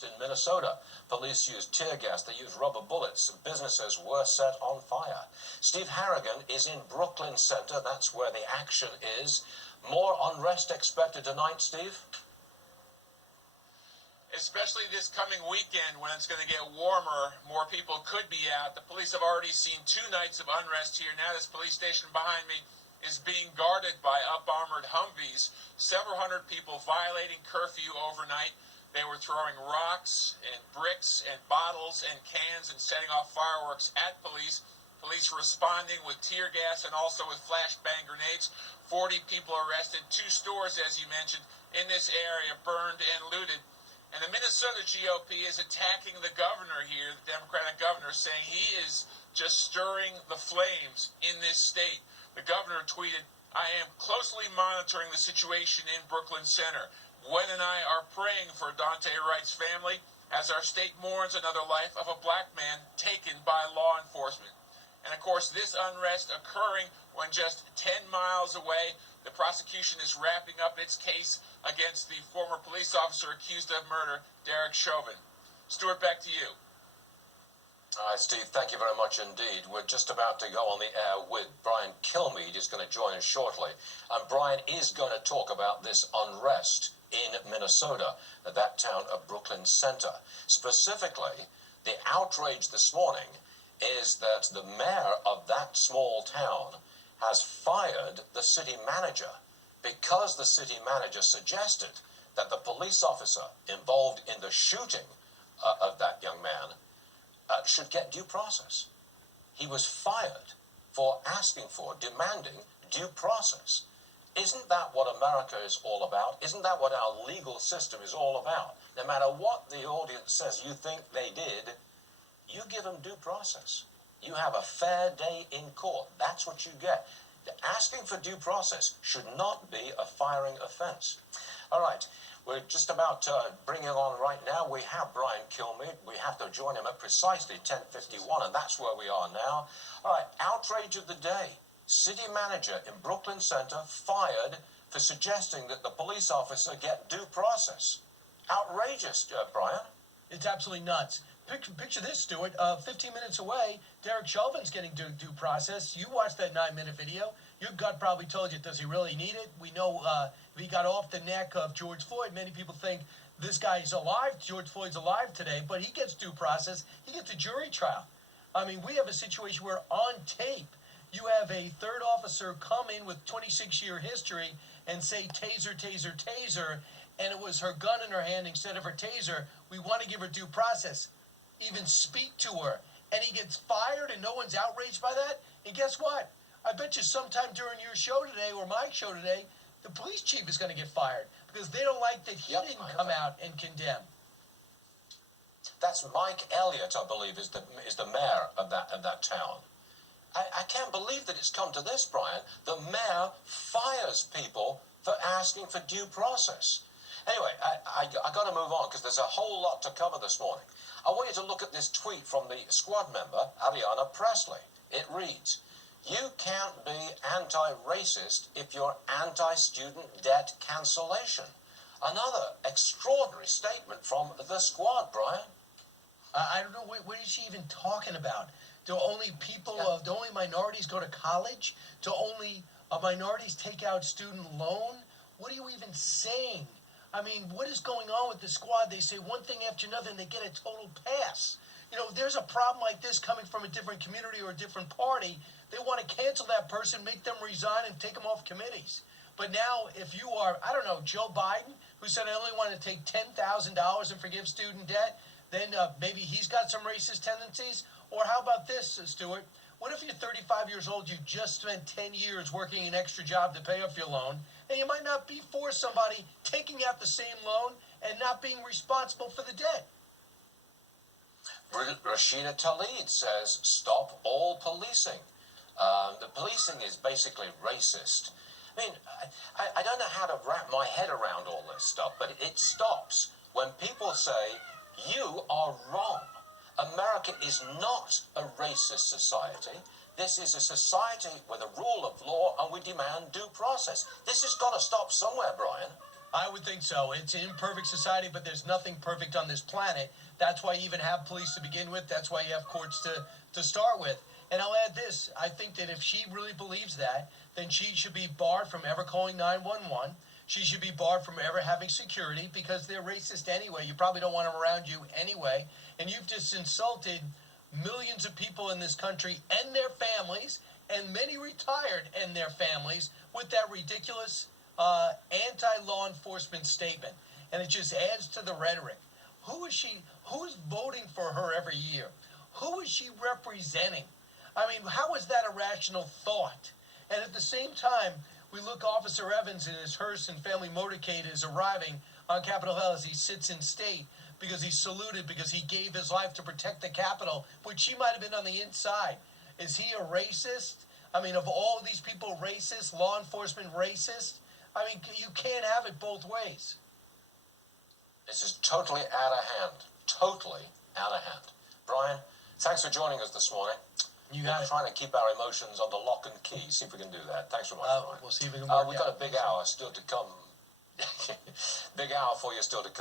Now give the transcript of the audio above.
In Minnesota, police used tear gas, they used rubber bullets, and businesses were set on fire. Steve Harrigan is in Brooklyn Center. That's where the action is. More unrest expected tonight, Steve? Especially this coming weekend when it's going to get warmer, more people could be out. The police have already seen 2 nights of unrest here. Now this police station behind me is being guarded by up-armored Humvees. Several hundred people violating curfew overnight. They were throwing rocks and bricks and bottles and cans and setting off fireworks at police. Police responding with tear gas and also with flashbang grenades. 40 people arrested. 2 stores, as you mentioned, in this area burned and looted. And the Minnesota GOP is attacking the governor here, the Democratic governor, saying he is just stirring the flames in this state. The governor tweeted, "I am closely monitoring the situation in Brooklyn Center. Gwen and I are praying for Daunte Wright's family as our state mourns another life of a black man taken by law enforcement." And of course, this unrest occurring when just 10 miles away, the prosecution is wrapping up its case against the former police officer accused of murder, Derek Chauvin. Stuart, back to you. All right, Steve, thank you very much indeed. We're just about to go on the air with Brian Kilmeade, who's going to join us shortly. And Brian is going to talk about this unrest in Minnesota, at that town of Brooklyn Center. Specifically, the outrage this morning is that the mayor of that small town has fired the city manager because the city manager suggested that the police officer involved in the shooting of that young man should get due process. He was fired for asking for, demanding due process. Isn't that what America is all about? Isn't that what our legal system is all about? No matter what the audience says you think they did, you give them due process. You have a fair day in court. That's what you get. Asking for due process should not be a firing offense. All right, we're just about bringing on right now. We have Brian Kilmeade. We have to join him at precisely 10:51, and that's where we are now. All right, outrage of the day. City manager in Brooklyn Center fired for suggesting that the police officer get due process. Outrageous, Brian. It's absolutely nuts. Picture this, Stuart. 15 minutes away, Derek Chauvin's getting due process. You watched that 9-minute video. Your gut probably told you, does he really need it? We know he got off the neck of George Floyd. Many people think this guy's alive. George Floyd's alive today, but he gets due process. He gets a jury trial. I mean, we have a situation where on tape, you have a third officer come in with 26-year history and say, taser, taser, taser, and it was her gun in her hand instead of her taser. We want to give her due process. Even speak to her, and he gets fired and no one's outraged by that. And guess what? I bet you sometime during your show today or my show today, the police chief is going to get fired because they don't like that he didn't come out and condemn. That's Mike Elliott, I believe, is the mayor of that town. I can't believe that it's come to this, Brian. The mayor fires people for asking for due process. Anyway, I got to move on because there's a whole lot to cover this morning. I want you to look at this tweet from the squad member, Ayanna Pressley. It reads, "You can't be anti-racist if you're anti-student debt cancellation." Another extraordinary statement from the squad, Brian. I don't know, what is she even talking about? Do only do only minorities go to college? Do only minorities take out student loan? What are you even saying? I mean, what is going on with the squad? They say one thing after another and they get a total pass. You know, if there's a problem like this coming from a different community or a different party, they want to cancel that person, make them resign, and take them off committees. But now, if you are, I don't know, Joe Biden, who said I only want to take $10,000 and forgive student debt, then maybe he's got some racist tendencies. Or how about this, Stuart? What if you're 35 years old, you just spent 10 years working an extra job to pay off your loan, and you might not be for somebody taking out the same loan and not being responsible for the debt? Rashida Tlaib says, stop all policing. The policing is basically racist. I mean, I don't know how to wrap my head around all this stuff, but it stops when people say, you are wrong. America is not a racist society. This is a society with a rule of law, and we demand due process. This has got to stop somewhere, Brian. I would think so. It's an imperfect society, but there's nothing perfect on this planet. That's why you even have police to begin with. That's why you have courts to start with. And I'll add this. I think that if she really believes that, then she should be barred from ever calling 911. She should be barred from ever having security because they're racist anyway. You probably don't want them around you anyway. And you've just insulted millions of people in this country and their families, and many retired and their families, with that ridiculous anti-law enforcement statement. And it just adds to the rhetoric. Who is she? Who is voting for her every year? Who is she representing? I mean, how is that a rational thought? And at the same time, we look Officer Evans in his hearse and family motorcade is arriving on Capitol Hill as he sits in state because he saluted, because he gave his life to protect the Capitol, which she might have been on the inside. Is he a racist? I mean, of all these people, racist, law enforcement racist? I mean, you can't have it both ways. This is totally out of hand. Totally out of hand. Brian, thanks for joining us this morning. You got We're it. trying to keep our emotions on the lock and key. See if we can do that. Thanks very much, Brian. We'll see if we can work We've out. got a big hour still to come. Big hour for you still to come.